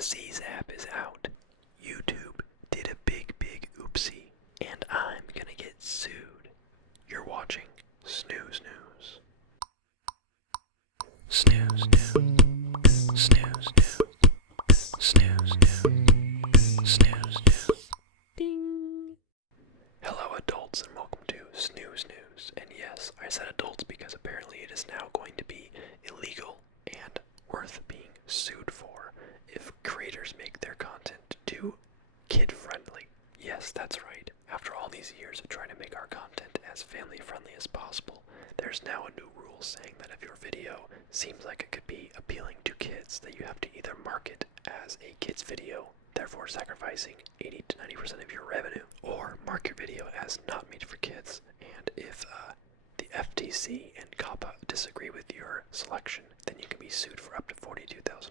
the Zees app is out. YouTube did a big oopsie, and I'm gonna get sued. You're watching Snooze News. Snooze News. Snooze News. Snooze News. Snooze News. Ding! Hello adults and welcome to Snooze News. And yes, I said adults because apparently it is now going to be illegal and worth being sued for if creators make their content too kid-friendly. Yes, that's right. After all these years of trying to make our content as family-friendly as possible, there's now a new rule saying that if your video seems like it could be appealing to kids, that you have to either mark it as a kid's video, therefore sacrificing 80 to 90% of your revenue, or mark your video as not made for kids. And if the FTC and COPPA disagree with your selection, then you can be sued for up to $42,000.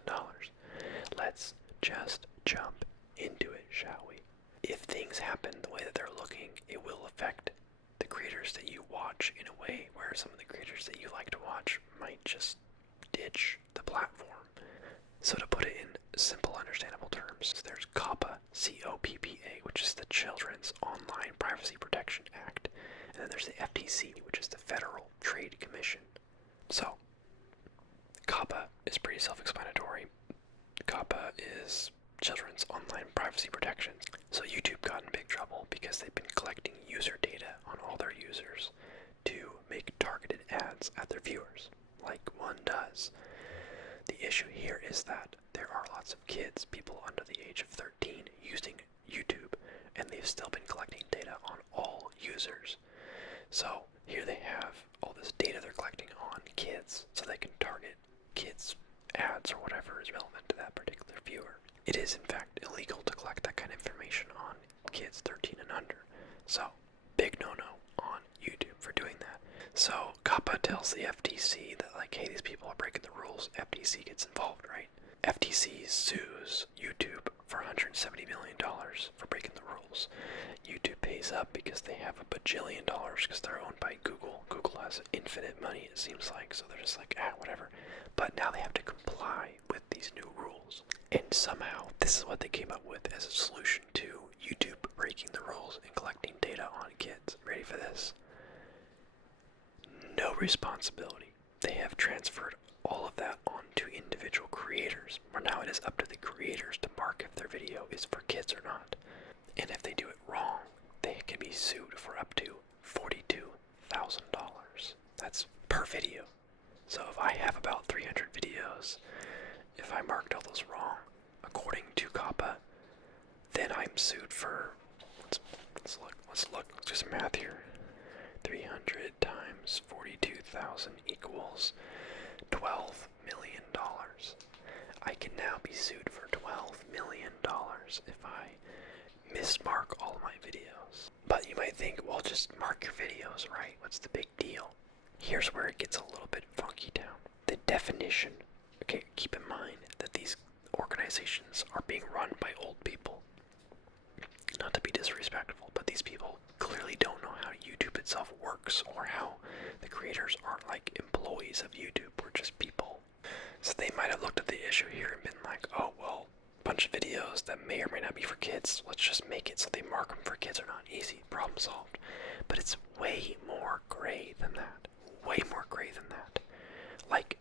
Let's just jump into it, shall we? If things happen the way that they're looking, it will affect the creators that you watch in a way where some of the creators that you like to watch might just ditch the platform. So to put it in simple, understandable terms, there's COPPA, C-O-P-P-A, which is the Children's Online Privacy Protection Act, and then there's the FTC, which is the Federal Trade Commission. So, COPPA is pretty self-explanatory. COPPA is Children's Online Privacy Protection. So YouTube got in big trouble because they've been collecting user data on all their users to make targeted ads at their viewers, like one does. The issue here is that there are lots of kids, people under the age of 13, using YouTube, and they've still been collecting data on all users. So here they have all this data they're collecting on kids, so they can target kids' ads or whatever is relevant to that particular viewer. It is in fact illegal to collect that kind of information on kids 13 and under. So, big no-no on YouTube for doing that. So, COPPA tells the FTC that, like, hey, these people are breaking the rules. FTC gets involved, right? FTC sues YouTube for $170 million for breaking the rules. YouTube pays up because they have a bajillion dollars because they're owned by Google. Google has infinite money, it seems like, so they're just like, whatever. But now they have to comply with these new rules. And somehow, this is what they came up with as a solution to YouTube breaking the rules and collecting data on kids. Ready for this? No responsibility. They have transferred all of that onto individual creators, where now it is up to the creators to mark if their video is for kids or not. And if they do it wrong, they can be sued for up to $42,000. That's per video. So if I have about 300 videos, if I marked all those wrong, according to COPPA, then I'm sued for, let's do some math here. 300 times 42,000 equals $12 million. I can now be sued for $12 million if I mismark all of my videos. But you might think, well, just mark your videos, right? What's the big deal? Here's where it gets a little bit funky down. The definition. Okay, keep in mind that these organizations are being run by old people. Not to be disrespectful, but these people clearly don't know how YouTube itself works or how the creators aren't like employees of YouTube. We're just people. So they might have looked at the issue here and been like, oh, well, bunch of videos that may or may not be for kids. Let's just make it so they mark them for kids or not. Easy, problem solved. But it's way more gray than that. Way more gray than that. Like,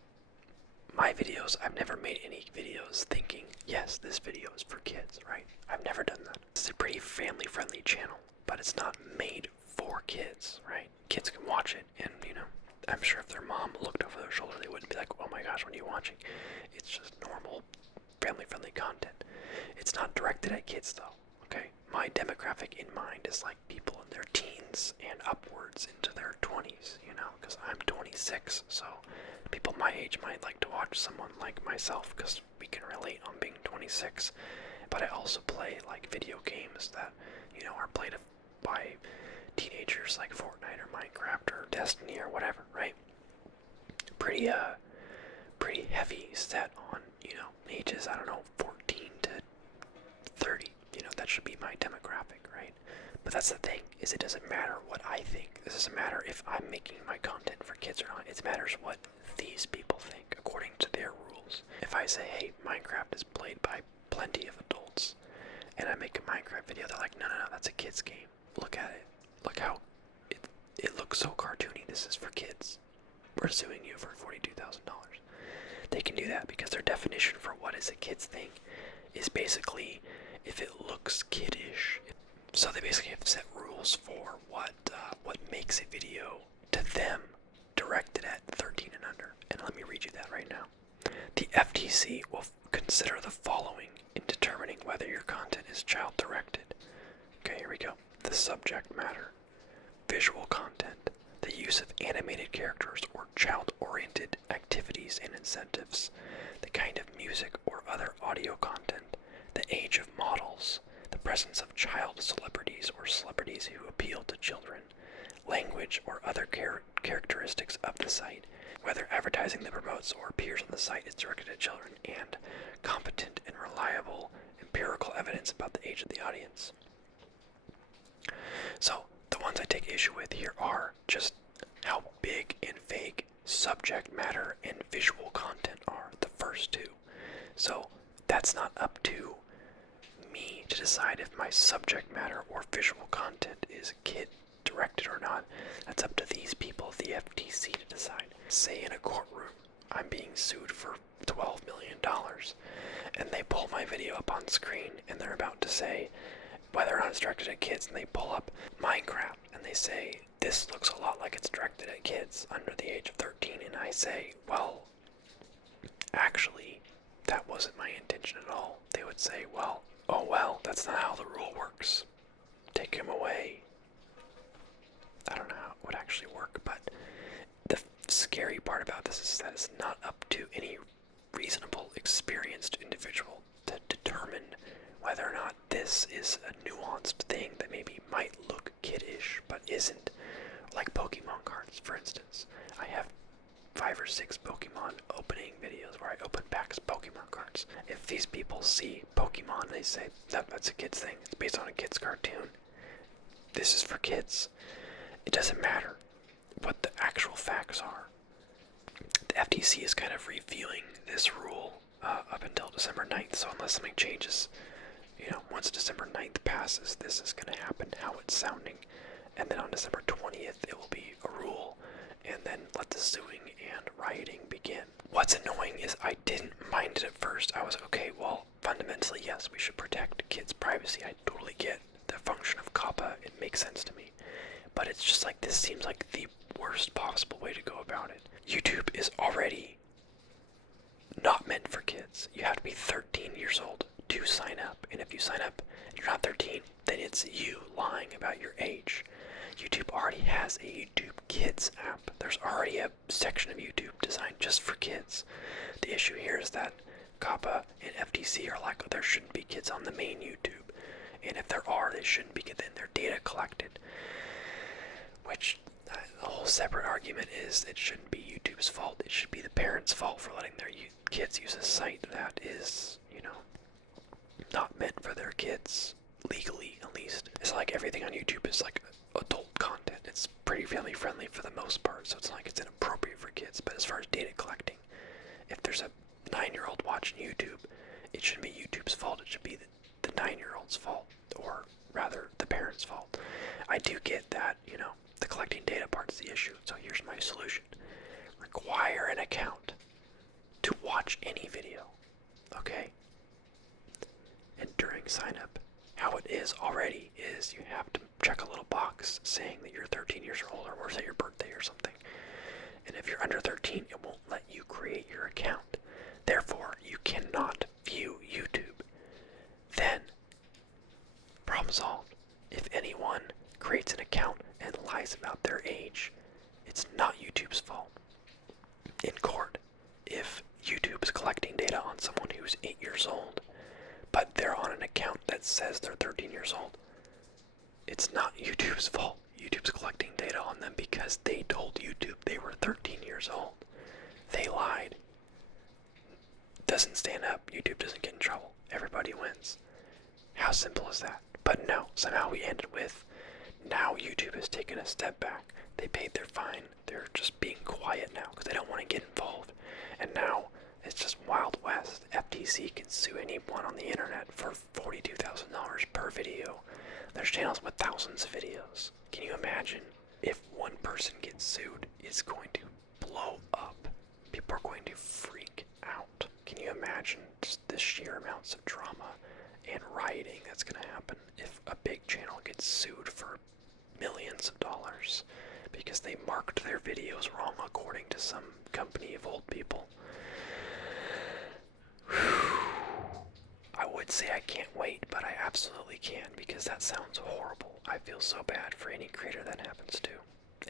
my videos, I've never made any videos thinking, yes, this video is for kids, right? I've never done that. It's a pretty family-friendly channel, but it's not made for kids, right? Kids can watch it, and, I'm sure if their mom looked over their shoulder, they wouldn't be like, oh my gosh, what are you watching? It's just normal, family-friendly content. It's not directed at kids, though, okay? My demographic in mind is like people in their teens and upwards into their 20s, because I'm 26, so people my age might like to watch someone like myself because we can relate on being 26. But I also play like video games that, are played by teenagers like Fortnite or Minecraft or Destiny or whatever, right? Pretty heavy set on, ages, 14 to 30. That should be my demographic, right? But that's the thing, is it doesn't matter what I think. It doesn't matter if I'm making my content for kids or not. It matters what these people think according to their rules. If I say, hey, Minecraft is played by plenty of adults. And I make a Minecraft video, they're like, no, that's a kid's game. Look at it. Look how it looks so cartoony. This is for kids. We're suing you for $42,000. They can do that because their definition for what is a kid's thing is basically if it looks kiddish. So they basically have set rules for what makes a video to them directed at 13 and under. And let me read you that right now. The FTC will consider the following in determining whether your content is child-directed. Okay, here we go. The subject matter, visual content, the use of animated characters or child-oriented activities and incentives, the kind of music or other audio content, the age of models, the presence of child celebrities or celebrities who appeal to children, language or other characteristics of the site, whether advertising that promotes or appears on the site is directed at children, and competent and reliable empirical evidence about the age of the audience. So, the ones I take issue with here are just how big and vague subject matter and visual content are, the first two. So, that's not up to me to decide if my subject matter or visual content is kid-directed or not. That's up to these people, the FTC, to decide. Say in a courtroom, I'm being sued for $12 million, and they pull my video up on screen, and they're about to say whether or not it's directed at kids, and they pull up Minecraft, and they say, this looks a lot like it's directed at kids under the age of 13, and I say, well, actually, that wasn't my intention at all. They would say, well, oh well, that's not how the rule works. Take him away. I don't know how it would actually work, but the scary part about this is that it's not up to any reasonable, experienced individual to determine whether or not this is a nuanced thing that maybe might look kiddish, but isn't. Like Pokemon cards, for instance. I have 5 or 6 Pokemon opening videos where I open packs of Pokemon cards. If these people see Pokemon, they say, that's a kid's thing. It's based on a kid's cartoon. This is for kids. It doesn't matter what the actual facts are. The FTC is kind of reviewing this rule up until December 9th, so unless something changes, once December 9th passes, this is going to happen, how it's sounding. And then on December 20th, it will be a rule, and then let the suing and rioting begin. What's annoying is I didn't mind it at first. I was, okay, well, fundamentally, yes, we should protect kids' privacy. I totally get the function of COPPA. It makes sense to me. But it's just like, this seems like the worst possible way to go about it. YouTube is already not meant for kids. You have to be 13 years old to sign up. And if you sign up and you're not 13, then it's you lying about your age. YouTube already has a YouTube Kids app. There's already a section of YouTube designed just for kids. The issue here is that COPPA and FTC are like, there shouldn't be kids on the main YouTube. And if there are, they shouldn't be, then their data collected. Which, a whole separate argument is it shouldn't be YouTube's fault. It should be the parents' fault for letting their kids use a site that is, not meant for their kids, legally at least. It's like everything on YouTube is like adult content. It's pretty family friendly for the most part, so it's like it's inappropriate for kids. But as far as data collecting, if there's a 9-year-old watching YouTube, it shouldn't be YouTube's fault. It should be the 9-year-old's fault, or rather the parents' fault. I do get that, the collecting data part is the issue. So here's my solution. Require an account to watch any video, okay? And during sign up, how it is already is you have to check a little box saying that you're 13 years old or say your birthday or something. And if you're under 13, it won't let you create your account. Therefore, you cannot view YouTube. Then, problem solved. If anyone creates an account and lies about their age, it's not YouTube's fault. In court, if YouTube is collecting data on someone who's 8 years old, but they're on an account that says they're 13 years old, it's not YouTube's fault. YouTube's collecting data on them because they told YouTube they were 13 years old. They lied. Doesn't stand up. YouTube doesn't get in trouble. Everybody wins. How simple is that? But no, somehow we ended with, now YouTube has taken a step back. They paid their fine. They're just being quiet now because they don't want to get involved. And now It's just Wild West. FTC can sue anyone on the internet for $42,000 per video. There's channels with thousands of videos. Can you imagine if one person gets sued, it's going to blow up. People are going to freak out. Can you imagine just the sheer amounts of drama and rioting that's going to happen if a big channel gets sued for millions of dollars because they marked their videos wrong according to some company of old people? I would say I can't wait, but I absolutely can, because that sounds horrible. I feel so bad for any creator that happens to,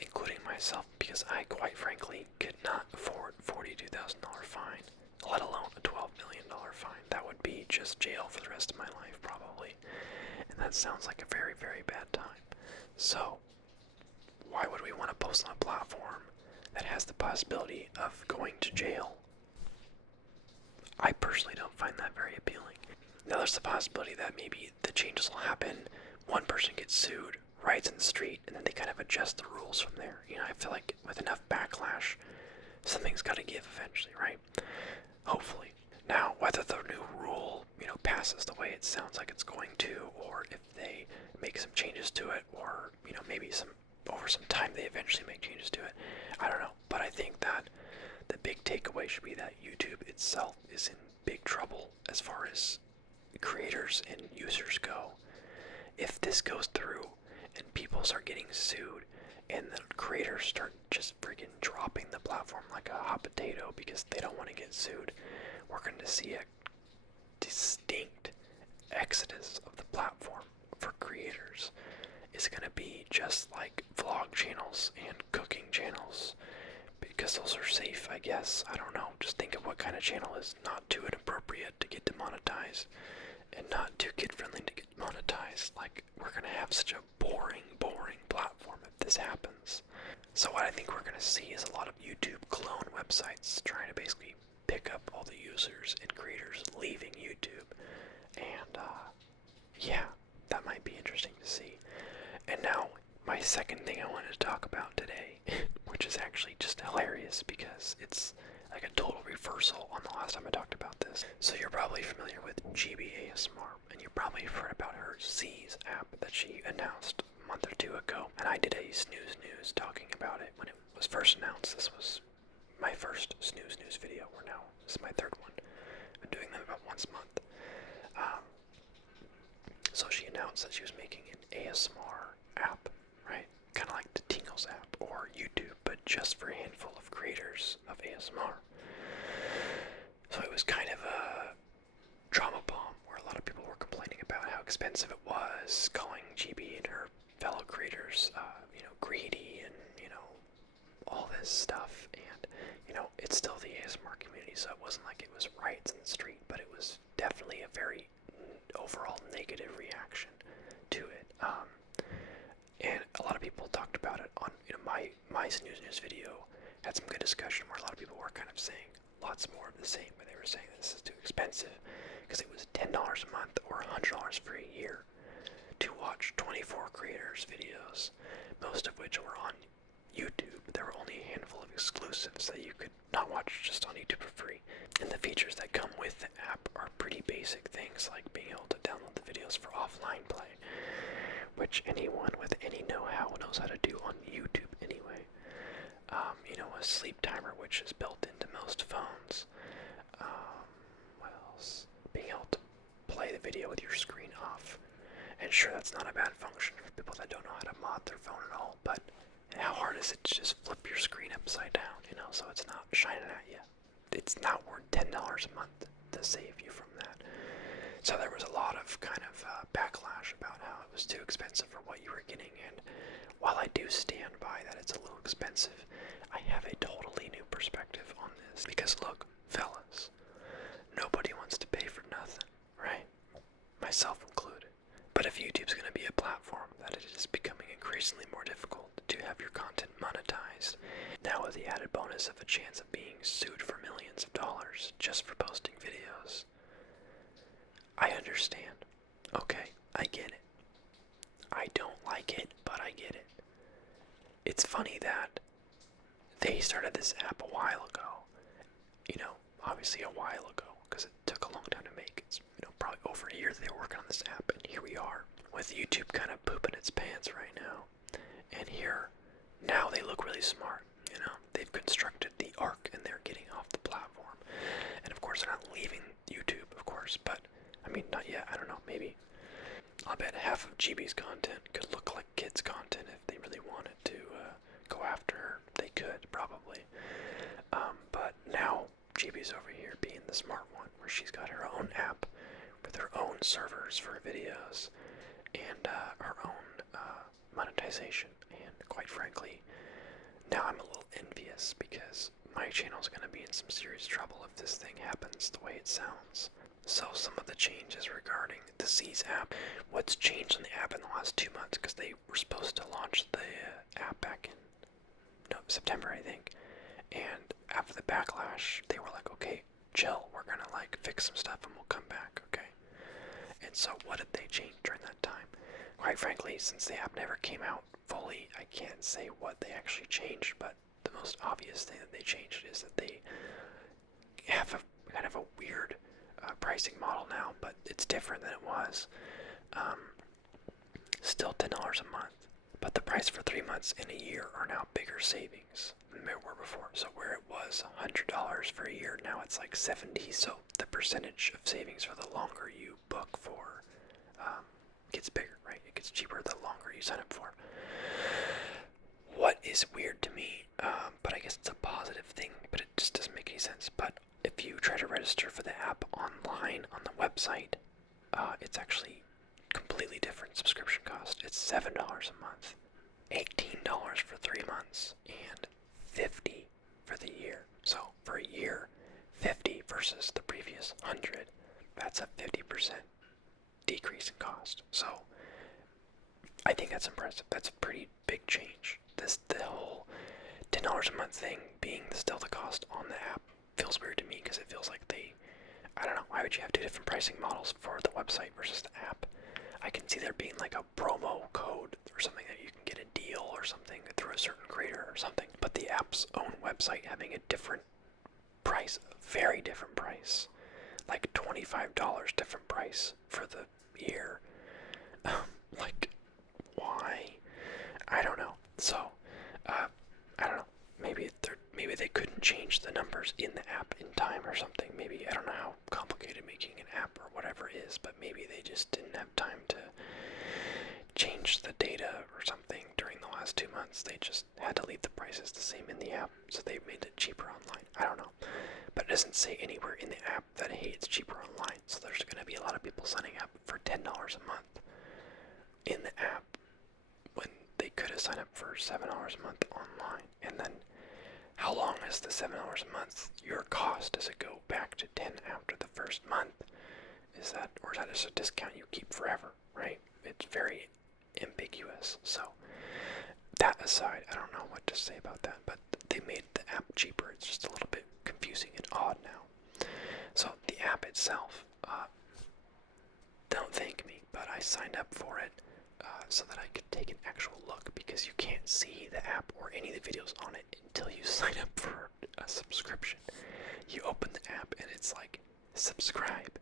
including myself, because I, quite frankly, could not afford a $42,000 fine, let alone a $12 million fine. That would be just jail for the rest of my life, probably. And that sounds like a very, very bad time. So, why would we want to post on a platform that has the possibility of going to jail? I personally don't find that very appealing. Now there's the possibility that maybe the changes will happen, one person gets sued, riots in the street, and then they kind of adjust the rules from there. You know, I feel like with enough backlash, something's got to give eventually, right? Hopefully. Now, whether the new rule, passes the way it sounds like it's going to, or if they make some changes to it, or, maybe over some time they eventually make changes to it, I don't know. But I think that the big takeaway should be that YouTube itself is in big trouble as far as creators and users go. If this goes through and people start getting sued and the creators start just freaking dropping the platform like a hot potato because they don't want to get sued, we're going to see a distinct exodus of the platform for creators. It's going to be just like vlog channels and cooking channels, because those are safe, I guess. I don't know. Just think of what kind of channel is not too inappropriate to get demonetized and not too kid-friendly to get monetized. Like, we're going to have such a boring platform if this happens. So what I think we're going to see is a lot of YouTube clone websites trying to basically pick up all the users and creators leaving YouTube. And, yeah, that might be interesting to see. And now, my second thing I wanted to talk about today, which is actually just hilarious because it's like a total reversal on the last time I talked about this. So you're probably familiar with gibiasmr, and you probably heard about her Zees app that she announced a month or two ago. And I did a Snooze News talking about it when it was first announced. This was my first Snooze News video. This is my third one. I've been doing them about once a month. So she announced that she was making an ASMR app, right? Kind of like the Tingles app or YouTube, but just for a handful of creators of ASMR. So it was kind of a drama bomb where a lot of people were complaining about how expensive it was, calling Gibi and her fellow creators, greedy and, all this stuff. And, it's still the ASMR community, so it wasn't like it was riots in the street, but it was definitely a very overall negative reaction to it. And a lot of people talked about it on, my Snooze News video had some good discussion where a lot of people were kind of saying lots more of the same, but they were saying this is too expensive because it was $10 a month or $100 for a year to watch 24 creators' videos, most of which were on YouTube. There were only a handful of exclusives that you could not watch just on YouTube for free. And the features that come with the app are pretty basic things like being able to download the videos for offline play, which anyone with any know-how knows how to do on YouTube anyway. A sleep timer, which is built into most phones. What else? Being able to play the video with your screen off. And sure, that's not a bad function for people that don't know how to mod their phone at all, but how hard is it to just flip your screen upside down, so it's not shining at you? It's not worth $10 a month to save you from that. So there was a lot of kind of backlash about how it was too expensive for what you were getting, and while I do stand by that it's a little expensive, I have a totally new perspective on this. Because look, fellas, nobody wants to pay for nothing, right? Myself included. But if YouTube's going to be a platform that it is becoming increasingly more difficult to have your content monetized, now with the added bonus of a chance of being sued for millions of dollars just for posting videos, I understand. Okay, I get it. I don't like it, but I get it. It's funny that they started this app a while ago, obviously a while ago, because it took a long time to make. It's, probably over a year that they were working on this app, and here we are, with YouTube kind of pooping its pants right now. And here, now they look really smart, They've constructed the arc, and they're getting off the platform. And of course, they're not leaving YouTube, of course, but, not yet, I don't know, maybe. I'll bet half of Gibi's content could look like kids' content if they really wanted to go after her. They could, probably. But now, Gibi's over here being the smart one, where she's got her own app with her own servers for videos and her own monetization. And quite frankly, now I'm a little envious because my channel's going to be in some serious trouble if this thing happens the way it sounds. So some of the changes regarding the Zees app, what's changed in the app in the last 2 months, because they were supposed to launch the app back in September, I think. And after the backlash, they were like, okay, chill, we're gonna fix some stuff and we'll come back, okay? And so what did they change during that time? Quite frankly, since the app never came out fully, I can't say what they actually changed, but the most obvious thing that they changed is that they have a kind of a weird pricing model now, but it's different than it was. Still $10 a month, but the price for 3 months and a year are now bigger savings than they were before. So where it was $100 for a year, now it's like $70. So the percentage of savings for the longer you book for gets bigger, right? It gets cheaper the longer you sign up for. What is weird to me, but I guess it's a positive thing, but it just doesn't make any sense. But if you try to register for the app online on the website, it's actually completely different subscription cost. It's $7 a month, $18 for 3 months, and $50 for the year. So for a year, 50 versus the previous 100. That's a 50% decrease in cost. So I think that's impressive. That's a pretty big change. The whole $10 a month thing being still the cost on the app feels weird to me, because it feels like I don't know, why would you have two different pricing models for the website versus the app? I can see there being like a promo code or something that you can get a deal or something through a certain creator or something, but the app's own website having a different price, a very different price, like $25 different price for the year. Why? I don't know. So, I don't know. Maybe they couldn't change the numbers in the app in time or something. Maybe, I don't know how complicated making an app or whatever is, but maybe they just didn't have time to change the data or something during the last 2 months. They just had to leave the prices the same in the app, so they made it cheaper online. I don't know. But it doesn't say anywhere in the app that, hey, it's cheaper online. So there's going to be a lot of people signing up for $10 a month in the app when they could have signed up for $7 a month online. And then how long is the $7 a month your cost? Does it go back to 10 after the first month? Or is that just a discount you keep forever, right? It's very ambiguous. So that aside, I don't know what to say about that, but they made the app cheaper. It's just a little bit confusing and odd now. So the app itself, don't thank me, but I signed up for it so that I could take an actual look, because you can't see the app or any of the videos on it until you sign up for a subscription. You open the app and it's like, subscribe,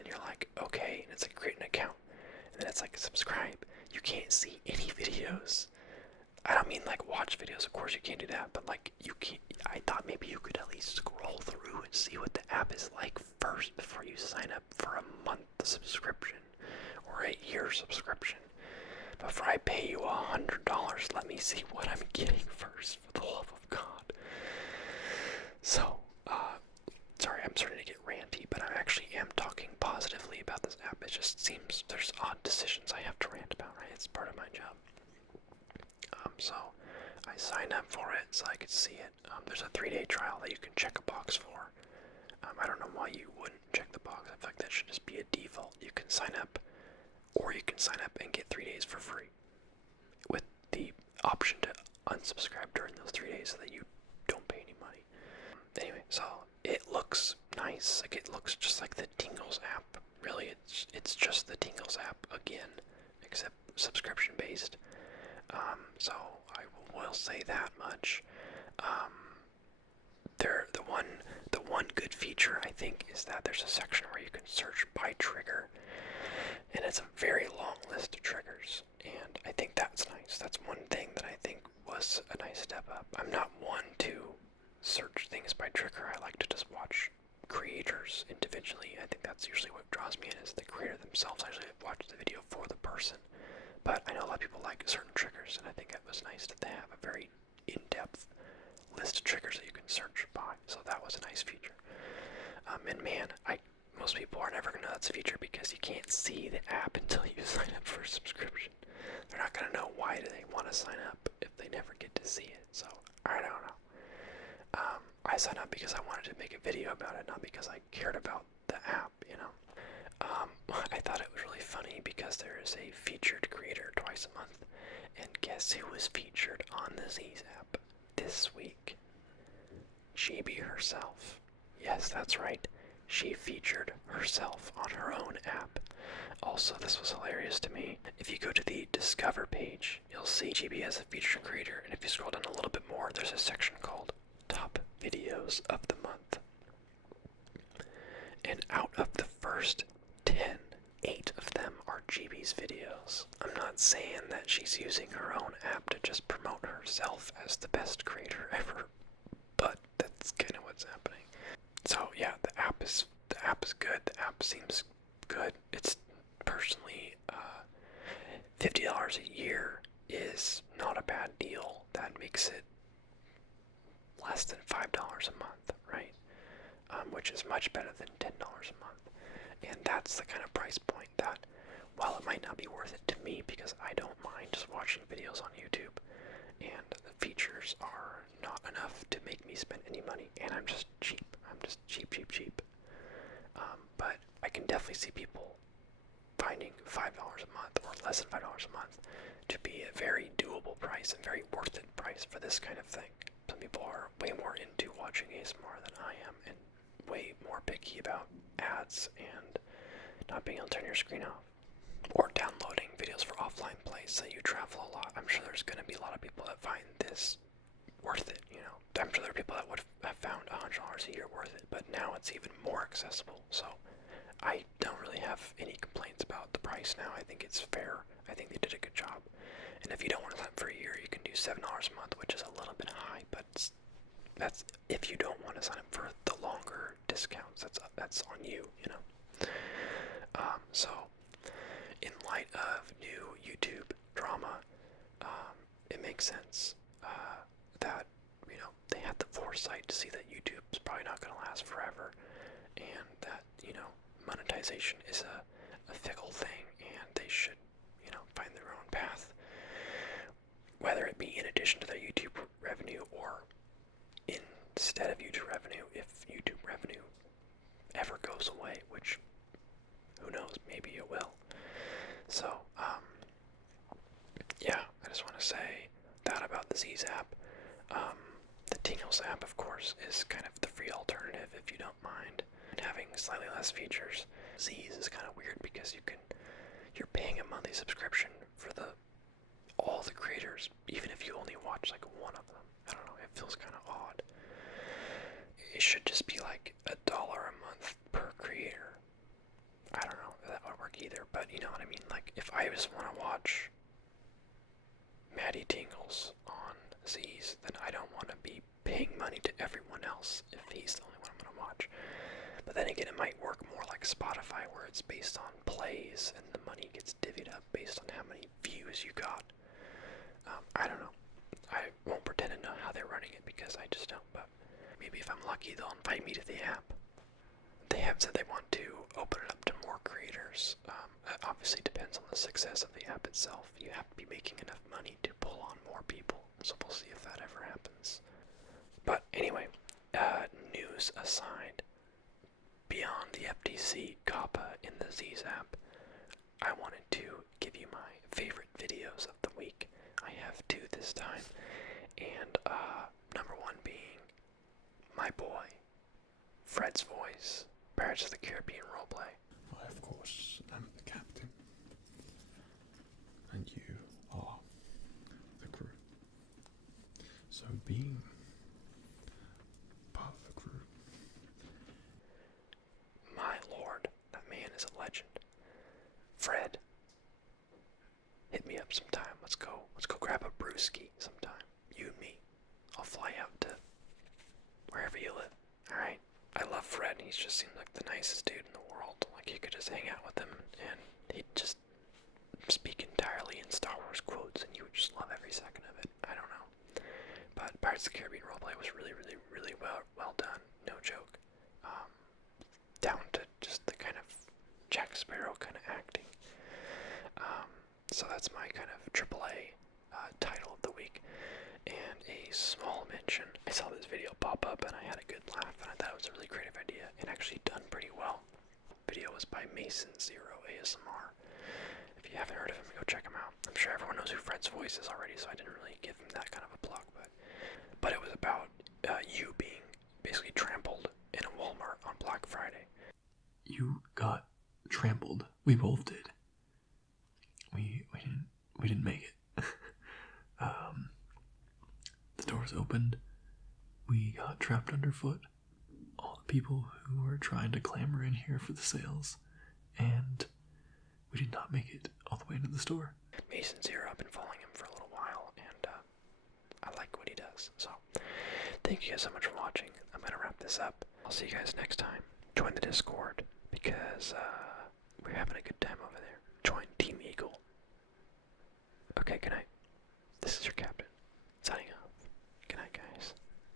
and you're like, okay, and it's like, create an account, and then it's like, subscribe. You can't see any videos. I don't mean like watch videos, of course you can't do that, but like you can't. I thought maybe you could at least scroll through and see what the app is like first before you sign up for a month subscription or a year subscription. Before I pay you $100, let me see what I'm getting first, for the love of God. So, sorry, I'm starting to get ranty, but I actually am talking positively about this app. It just seems there's odd decisions I have to rant about, right? It's part of my job. So I signed up for it so I could see it. There's a 3-day trial that you can check a box for. I don't know why you wouldn't check the box. I feel like that should just be a default. You can sign up, or you can sign up and get 3 days for free, with the option to unsubscribe during those 3 days so that you don't pay any money. Anyway, so it looks nice. Like, it looks just like the Tingles app. Really, it's just the Tingles app again, except subscription based. So I will say that much. The one good feature, I think, is that there's a section where you can search by trigger, and it's a very long list of triggers, and I think that's nice. That's one thing that I think was a nice step up. I'm not one to search things by trigger. I like to just watch creators individually. I think that's usually what draws me in, is the creator themselves. I usually watch the video for the person, but I know a lot of people like certain triggers, and I think it was nice that they have a very in-depth list of triggers that you can search by, so that was a nice feature. And man, most people are never going to know that's a feature because you can't see the app until you sign up for a subscription. They're not going to know why do they want to sign up if they never get to see it, so I don't know. I signed up because I wanted to make a video about it, not because I cared about the app, you know. I thought it was really funny because there is a featured creator twice a month, and guess who was featured on the Zees app this week? Gibi herself. Yes, that's right. She featured herself on her own app. Also, this was hilarious to me. If you go to the Discover page, you'll see Gibi as a featured creator, and if you scroll down a little bit more, there's a section called Top Videos of the Month. And out of the first 10, 8 of them are Gibi's videos. I'm not saying that she's using her own app to just promote herself as the best creator ever, but that's kind of what's happening. So yeah, the app is good. The app seems good. It's personally $50 a year is not a bad deal. That makes it less than $5 a month, right? Which is much better than $10 a month. And that's the kind of price point that, while it might not be worth it to me because I don't mind just watching videos on YouTube, and the features are not enough to make me spend any money, and I'm just cheap. I'm just cheap. But I can definitely see people finding $5 a month or less than $5 a month to be a very doable price and very worth it price for this kind of thing. Some people are way more into watching ASMR than I am, and way more picky about ads and not being able to turn your screen off, or downloading videos for offline play. So you travel a lot. I'm sure there's going to be a lot of people that find this worth it, you know. I'm sure there are people that would have found $100 a year worth it, but now it's even more accessible. So I don't really have any complaints about the price now. I think it's fair. I think they did a good job. And if you don't want to sign up for a year, you can do $7 a month, which is a little bit high, but that's if you don't want to sign up for the longer discounts. That's on you, you know. So in light of new YouTube drama, it makes sense that, you know, they had the foresight to see that YouTube's probably not going to last forever, and that, you know, monetization is a fickle thing, and they should, you know, find their own path, whether it be in addition to their YouTube revenue or instead of YouTube revenue, if YouTube revenue ever goes away, which who knows, maybe it will. So, yeah, I just want to say that about the Zees app. The Tingles app, of course, is kind of the free alternative if you don't mind, and having slightly less features. Zees is kind of weird because you're paying a monthly subscription for all the creators, even if you only watch like one of them. I don't know, it feels kind of odd. It should just be like $1 a month per creator. I don't know if that would work either, but you know what I mean. Like, if I just want to watch Maddie Tingles on Zees, then I don't want to be paying money to everyone else if he's the only one I'm going to watch. But then again, it might work more like Spotify, where it's based on plays and the money gets divvied up based on how many views you got. I don't know. I won't pretend to know how they're running it because I just don't, but maybe if I'm lucky, they'll invite me to the app. They have said they want to open it up to more creators. It obviously depends on the success of the app itself. You have to be making enough money to pull on more people, so we'll see if that ever happens. But anyway, news aside, beyond the FTC COPPA in the Zees app, I wanted to give you my favorite videos of the week. I have two this time, and number one being my boy, Fredsvoice, Pirates of the Caribbean Roleplay. I, of course, am the captain, and you are the crew. So being part of the crew, Fred, hit me up sometime. Let's go grab a brewski sometime. You and me. I'll fly out to wherever you live. Alright? I love Fred. He just seems like the nicest dude in the world. Like, you could just hang out with him and he'd just speak entirely in Star Wars quotes and you would just love every second of it. I don't know. But Pirates of the Caribbean roleplay was really, really, really well done. No joke. Down to just the kind of Jack Sparrow kind of acting. So that's my kind of AAA title of the week. And a small mention. I saw this video pop up and I had a good laugh and I thought it was a really creative idea and actually done pretty well. The video was by Masonzero ASMR. If you haven't heard of him, go check him out. I'm sure everyone knows who Fredsvoice is already, so I didn't really give him that kind of a plug. But it was about you being basically trampled in a Walmart on Black Friday. You got trampled. We both did. We didn't make it. The doors opened. We got trapped underfoot. All the people who were trying to clamor in here for the sales, and we did not make it all the way into the store. Masonzero, I've been following him for a little while, and I like what he does. So, thank you guys so much for watching. I'm gonna wrap this up. I'll see you guys next time. Join the Discord because we're having a good time over there. Join Team Eagle. Okay, good night.